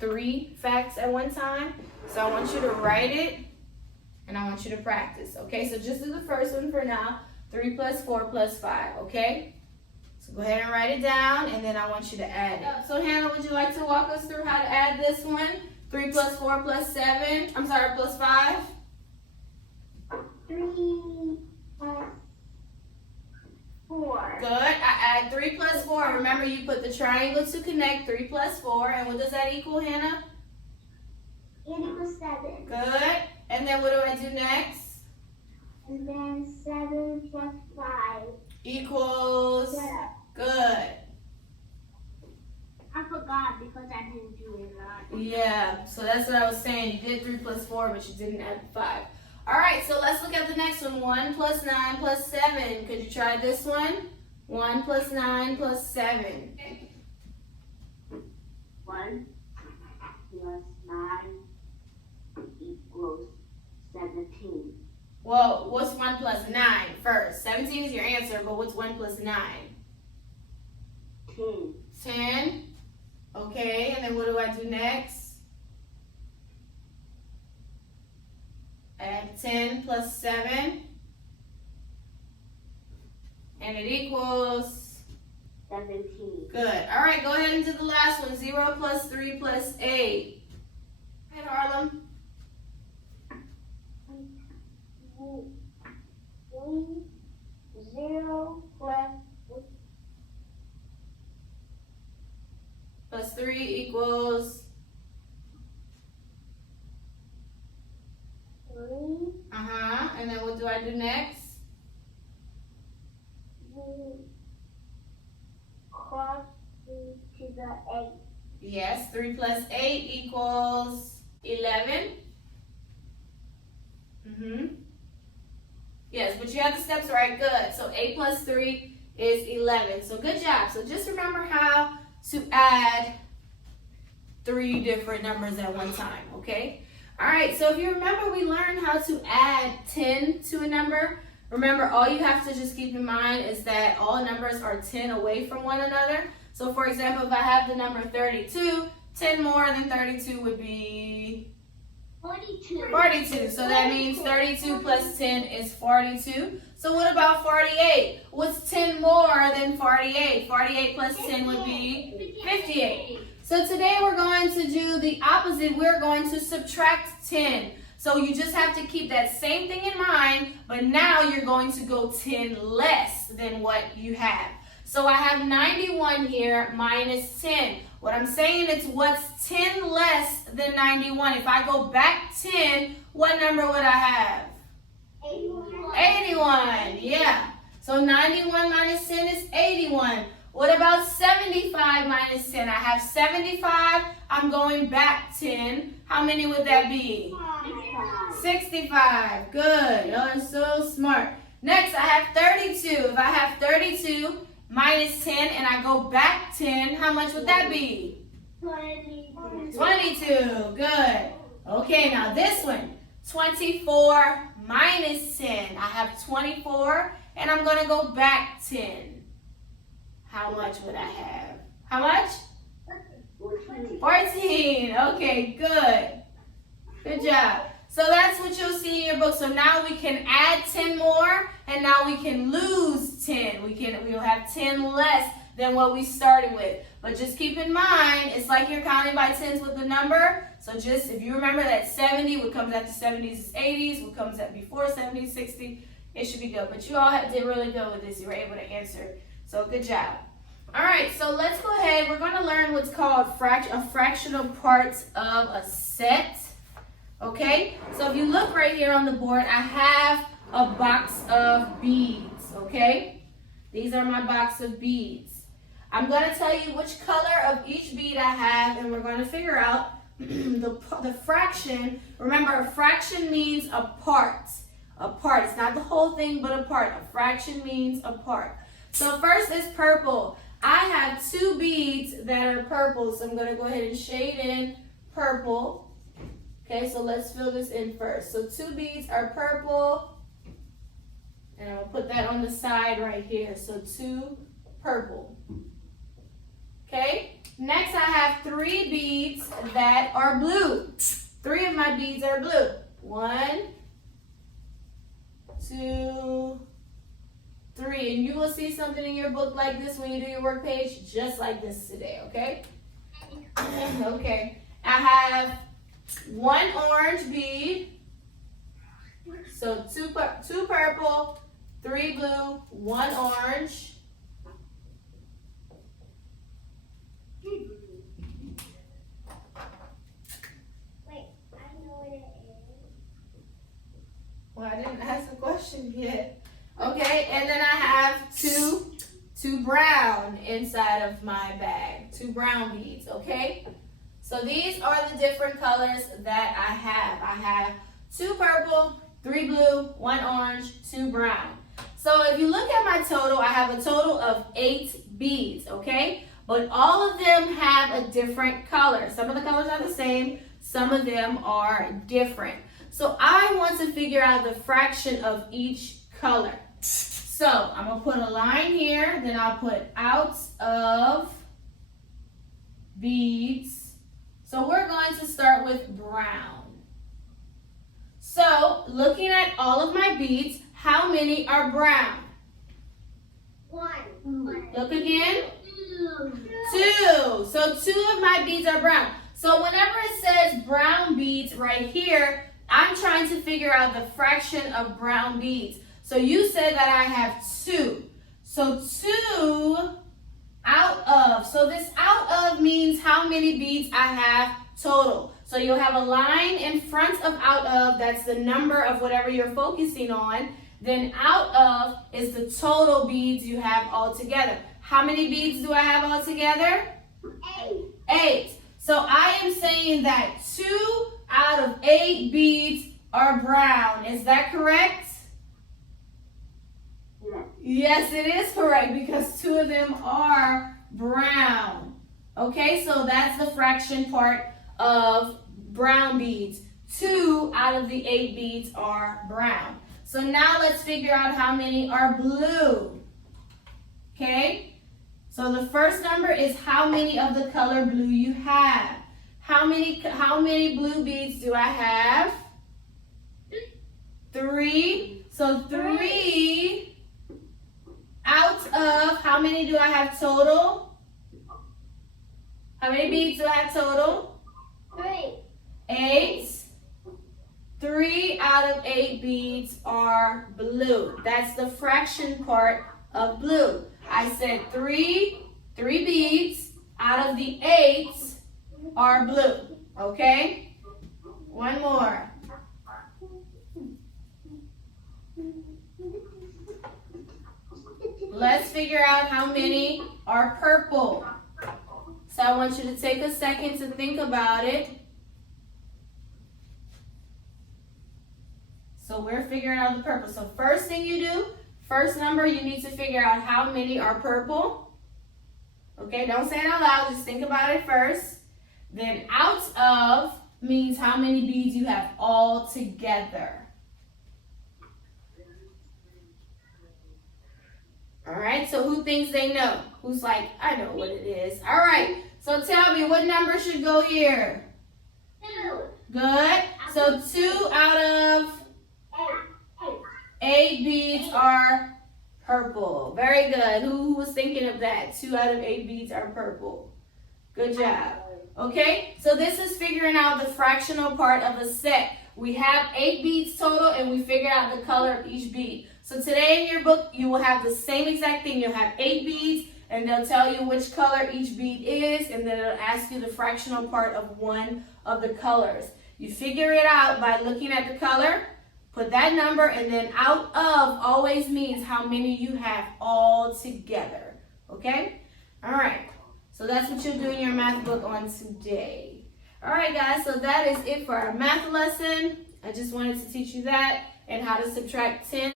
3 facts at one time. So I want you to write it and I want you to practice. Okay, so just do the first one for now. 3 plus 4 plus 5, okay? So go ahead and write it down, and then I want you to add it. So Hannah, would you like to walk us through how to add this one? 3 plus 4 plus 7, plus 5? 3 plus 4. Good, I add 3 plus 4. Remember, you put the triangle to connect, 3 plus 4, and what does that equal, Hannah? It equals 7. Good, and then what do I do next? And then 7 plus 5. Equals? Yeah. Good. I forgot because I didn't do it right. Yeah, so that's what I was saying. You did 3 plus 4, but you didn't add 5. All right, so let's look at the next one. 1 plus 9 plus 7. Could you try this one? 1 plus 9 plus 7. 1 plus 9 equals 17. Well, what's 1 plus 9 first? 17 is your answer, but what's 1 plus 9? 10. 10. Okay, and then what do I do next? Add 10 plus 7. And it equals? 17. Good. All right, go ahead and do the last one. 0 plus 3 plus 8. Go ahead, Harlem. 0 Plus 3 equals? 3. And then what do I do next? We cross 3 to the 8. Yes, 3 plus 8 equals 11. Yes, but you have the steps right. Good. So 8 plus 3 is 11. So good job. So just remember how to add 3 different numbers at one time, okay? All right, so if you remember, we learned how to add 10 to a number. Remember, all you have to just keep in mind is that all numbers are 10 away from one another. So for example, if I have the number 32, 10 more than 32 would be 42. 42. So that means 32 plus 10 is 42. So what about 48? What's 10 more than 48? 48 plus 10 would be 58. So today we're going to do the opposite. We're going to subtract 10. So you just have to keep that same thing in mind, but now you're going to go 10 less than what you have. So I have 91 here minus 10. What I'm saying is what's 10 less than 91? If I go back 10, what number would I have? 81. 81, yeah. So 91 minus 10 is 81. What about 75 minus 10? I have 75, I'm going back 10. How many would that be? 65, good. Y'all are so smart. Next, I have 32. If I have 32 minus 10 and I go back 10, how much would that be? 22, good. Okay, now this one, 24 minus 10. I have 24 and I'm going to go back 10. How much would I have? How much? 14. Okay, good. Good job. So that's what you'll see in your book. So now we can add 10 more, and now we can lose 10. We'll have 10 less than what we started with. But just keep in mind, it's like you're counting by tens with the number. So just, if you remember that 70, what comes after 70s is 80s, what comes at before 70s, 60, it should be good. But you all did really good with this. You were able to answer. So good job. All right, so let's go ahead. We're going to learn what's called fractional parts of a set. Okay, so if you look right here on the board, I have a box of beads, okay? These are my box of beads. I'm going to tell you which color of each bead I have, and we're going to figure out the fraction. Remember, a fraction means a part. A part. It's not the whole thing, but a part. A fraction means a part. So first is purple. I have 2 beads that are purple, so I'm going to go ahead and shade in purple. Okay, so let's fill this in first. So 2 beads are purple, and I'm going to put that on the side right here. So 2 purple. Okay, Next, I have 3 beads that are blue. 3 of my beads are blue. 1, 2, 3. And you will see something in your book like this when you do your work page, just like this today, okay? Okay. I have 1 orange bead. So 2 purple, 3 blue, 1 orange. Wait, I know what it is. Well, I didn't ask the question yet. Okay, and then I have two brown inside of my bag. 2 brown beads, okay? So these are the different colors that I have. I have 2 purple, 3 blue, 1 orange, 2 brown. So if you look at my total, I have a total of 8 beads, okay? But all of them have a different color. Some of the colors are the same, some of them are different. So I want to figure out the fraction of each color. So I'm gonna put a line here, then I'll put out of beads. So we're going to start with brown. So looking at all of my beads, how many are brown? 1. Look again. 2. 2. So 2 of my beads are brown. So whenever it says brown beads right here, I'm trying to figure out the fraction of brown beads. So you said that I have 2. So 2 out of. So this out of means how many beads I have total. So you'll have a line in front of out of, that's the number of whatever you're focusing on. Then out of is the total beads you have all together. How many beads do I have all together? 8. 8. So I am saying that 2 out of 8 beads are brown. Is that correct? Yes, it is correct because 2 of them are brown. Okay, so that's the fraction part of brown beads. 2 out of the 8 beads are brown. So now let's figure out how many are blue. Okay, so the first number is how many of the color blue you have. How many blue beads do I have? 3. So 3 out of, how many do I have total? How many beads do I have total? 3. 8. 3 out of 8 beads are blue. That's the fraction part of blue. I said 3 beads out of the 8 are blue. Okay? One more. Let's figure out how many are purple. So I want you to take a second to think about it. So we're figuring out the purple. So first thing you do, first number, you need to figure out how many are purple. Okay, don't say it out loud, just think about it first. Then out of means how many beads you have all together. All right, so who thinks they know? Who's like, I know what it is. All right, so tell me, what number should go here? 2. Good. So 2 out of 8 beads are purple. Very good. Who was thinking of that? 2 out of 8 beads are purple. Good job. Okay, so this is figuring out the fractional part of a set. We have 8 beads total and we figured out the color of each bead. So today in your book, you will have the same exact thing. You'll have 8 beads and they'll tell you which color each bead is, and then it'll ask you the fractional part of one of the colors. You figure it out by looking at the color, put that number, and then out of always means how many you have all together. Okay? All right. So that's what you'll do in your math book on today. All right, guys. So that is it for our math lesson. I just wanted to teach you that and how to subtract 10.